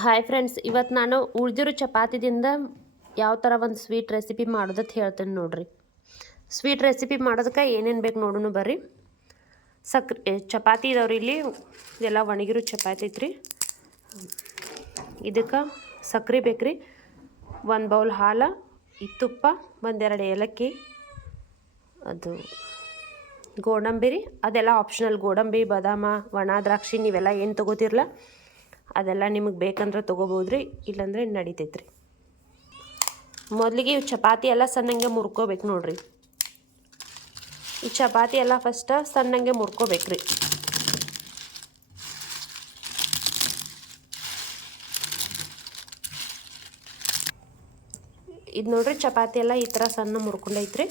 Hi friends, ಇವತ್ತು ನಾನು ಉಳಿದಿರೋ ಚಪಾತಿದಿಂದ ಯಾವ ಥರ ಒಂದು ಸ್ವೀಟ್ ರೆಸಿಪಿ ಮಾಡೋದಕ್ಕೆ ಹೇಳ್ತೇನೆ ನೋಡ್ರಿ. ಸ್ವೀಟ್ ರೆಸಿಪಿ ಮಾಡೋದಕ್ಕೆ ಏನೇನು ಬೇಕು ನೋಡೋಣ ಬರ್ರಿ. ಚಪಾತಿ ಇದಾವ್ರಿ ಇಲ್ಲಿ, ಇದೆಲ್ಲ ಒಣಗಿರೋ ಚಪಾತಿ ಐತ್ರಿ. ಇದಕ್ಕೆ ಸಕ್ರೆ ಬೇಕ್ರಿ, 1 ಬೌಲ್ ಹಾಲು, ಈ ತುಪ್ಪ, 1-2 ಏಲಕ್ಕಿ, ಅದು ಗೋಡಂಬಿ ರೀ, ಅದೆಲ್ಲ ಆಪ್ಷನಲ್. ಗೋಡಂಬಿ, ಬಾದಾಮ, ಒಣ ದ್ರಾಕ್ಷಿ ನೀವೆಲ್ಲ ಏನು ತೊಗೋತಿರಲ್ಲ ಅದೆಲ್ಲ ನಿಮಗೆ ಬೇಕಂದ್ರೆ ತೊಗೋಬೋದ್ರಿ, ಇಲ್ಲಾಂದ್ರೆ ನಡಿತೈತ್ರಿ. ಮೊದಲಿಗೆ ಚಪಾತಿ ಎಲ್ಲ ಸಣ್ಣಂಗೆ ಮುರ್ಕೋಬೇಕು ನೋಡ್ರಿ. ಈ ಚಪಾತಿ ಎಲ್ಲ ಫಸ್ಟ್ ಸಣ್ಣಂಗೆ ಮುರ್ಕೋಬೇಕ್ರಿ. ಇದು ನೋಡ್ರಿ, ಚಪಾತಿ ಎಲ್ಲ ಈ ಥರ ಸಣ್ಣ ಮುರ್ಕೊಂಡೈತ್ರಿ.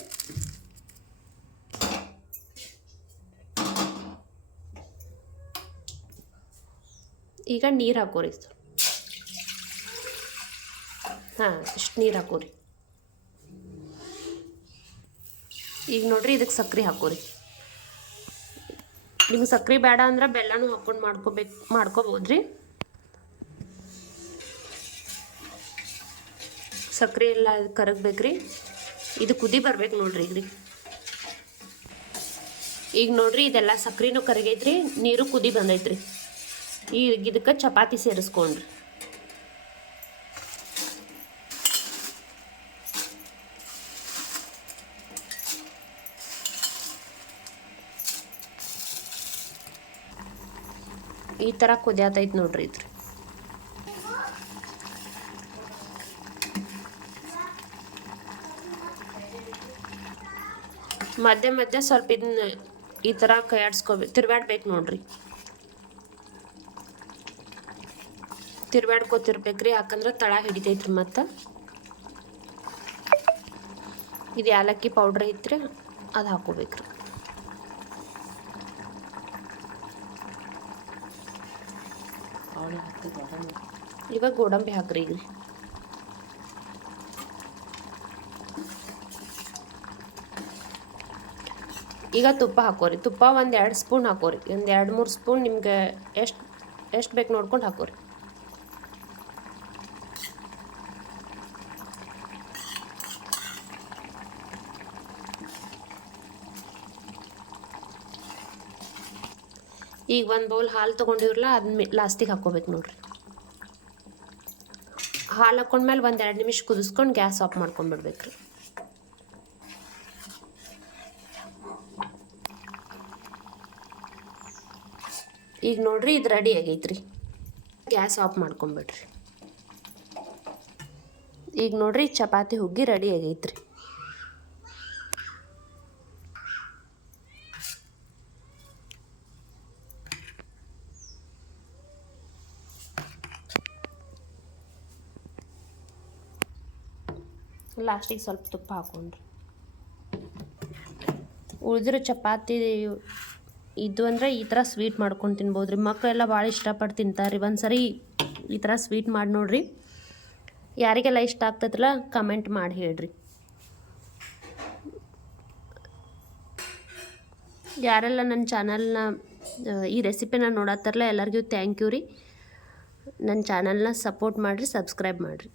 ಈಗ ನೀರು ಹಾಕೋರಿ. ಇಷ್ಟು ನೀರು ಹಾಕೋರಿ. ಈಗ ನೋಡ್ರಿ, ಇದಕ್ಕೆ ಸಕ್ರೆ ಹಾಕೋರಿ. ನಿಮ್ಗೆ ಸಕ್ರೆ ಬೇಡ ಅಂದ್ರೆ ಬೆಲ್ಲನೂ ಹಾಕ್ಕೊಂಡು ಮಾಡ್ಕೋಬೋದ್ರಿ. ಸಕ್ರೆ ಎಲ್ಲ ಕರಗಬೇಕ್ರಿ. ಇದು ಕುದಿ ಬರ್ಬೇಕು ನೋಡ್ರಿ. ಈಗ ನೋಡ್ರಿ, ಇದೆಲ್ಲ ಸಕ್ರೆನೂ ಕರಗೈತ್ರಿ, ನೀರು ಕುದಿ ಬಂದೈತ್ರಿ. ಈಗ ಇದಕ್ಕೆ ಚಪಾತಿ ಸೇರಿಸ್ಕೊಂಡ್ರಿ. ಈ ಥರ ಕುದಿಯತೈತೆ ನೋಡ್ರಿ. ಇದ್ರಿ ಮಧ್ಯೆ ಮಧ್ಯೆ ಸ್ವಲ್ಪ ಇದನ್ನ ಈ ಥರ ಕೈಯಾಡಿಸ್ಕೋಬೇಕು, ತಿರ್ಗಾಡ್ಬೇಕು ನೋಡ್ರಿ. ತಿರ್ಗಾಡ್ಕೋತಿರ್ಬೇಕ್ರಿ, ಯಾಕಂದ್ರೆ ತಳ ಹಿಡಿತೈತ್ರಿ. ಮತ್ತು ಇದು ಏಲಕ್ಕಿ ಪೌಡ್ರ್ ಐತ್ರಿ, ಅದು ಹಾಕೋಬೇಕ್ರಿ. ಇವಾಗ ಗೋಡಂಬಿ ಹಾಕ್ರಿ. ಈಗ ತುಪ್ಪ ಹಾಕೋರಿ. ತುಪ್ಪ 1-2 ಸ್ಪೂನ್ ಹಾಕೋರಿ. 1-2-3 ಸ್ಪೂನ್ ನಿಮ್ಗೆ ಎಷ್ಟು ಬೇಕು ನೋಡ್ಕೊಂಡು ಹಾಕೋರಿ. ಈಗ 1 ಬೌಲ್ ಹಾಲು ತೊಗೊಂಡಿವ್ರಲ್ಲ, ಅದನ್ನ ಲಾಸ್ಟಿಗೆ ಹಾಕ್ಕೋಬೇಕು ನೋಡ್ರಿ. ಹಾಲು ಹಾಕೊಂಡ್ಮೇಲೆ 1-2 ನಿಮಿಷ ಕುದಿಸ್ಕೊಂಡು ಗ್ಯಾಸ್ ಆಫ್ ಮಾಡ್ಕೊಂಡ್ಬಿಡ್ಬೇಕ್ರಿ. ಈಗ ನೋಡ್ರಿ, ಇದು ರೆಡಿ ಆಗೈತ್ರಿ. ಗ್ಯಾಸ್ ಆಫ್ ಮಾಡ್ಕೊಂಬಿಡ್ರಿ. ಈಗ ನೋಡ್ರಿ, ಚಪಾತಿ ಹುಗ್ಗಿ ರೆಡಿ ಆಗೈತ್ರಿ. ಲಾಸ್ಟಿಗೆ ಸ್ವಲ್ಪ ತುಪ್ಪ ಹಾಕೊಂಡ್ರಿ. ಉಳಿದಿರೋ ಚಪಾತಿ ಇದು ಅಂದರೆ ಈ ಥರ ಸ್ವೀಟ್ ಮಾಡ್ಕೊಂಡು ತಿನ್ಬೋದ್ರಿ. ಮಕ್ಕಳೆಲ್ಲ ಭಾಳ ಇಷ್ಟಪಟ್ಟು ತಿಂತಾರೆ. ಒಂದ್ಸರಿ ಈ ಥರ ಸ್ವೀಟ್ ಮಾಡಿ ನೋಡ್ರಿ. ಯಾರಿಗೆಲ್ಲ ಇಷ್ಟ ಆಗ್ತೈತ್ರಲ್ಲ ಕಮೆಂಟ್ ಮಾಡಿ ಹೇಳ್ರಿ. ಯಾರೆಲ್ಲ ನನ್ನ ಚಾನಲ್ನ ಈ ರೆಸಿಪಿನ ನೋಡತ್ತಾರಲ್ಲ ಎಲ್ಲರಿಗೂ ಥ್ಯಾಂಕ್ ಯು ರೀ. ನನ್ನ ಚಾನಲ್ನ ಸಪೋರ್ಟ್ ಮಾಡಿರಿ, ಸಬ್ಸ್ಕ್ರೈಬ್ ಮಾಡಿರಿ.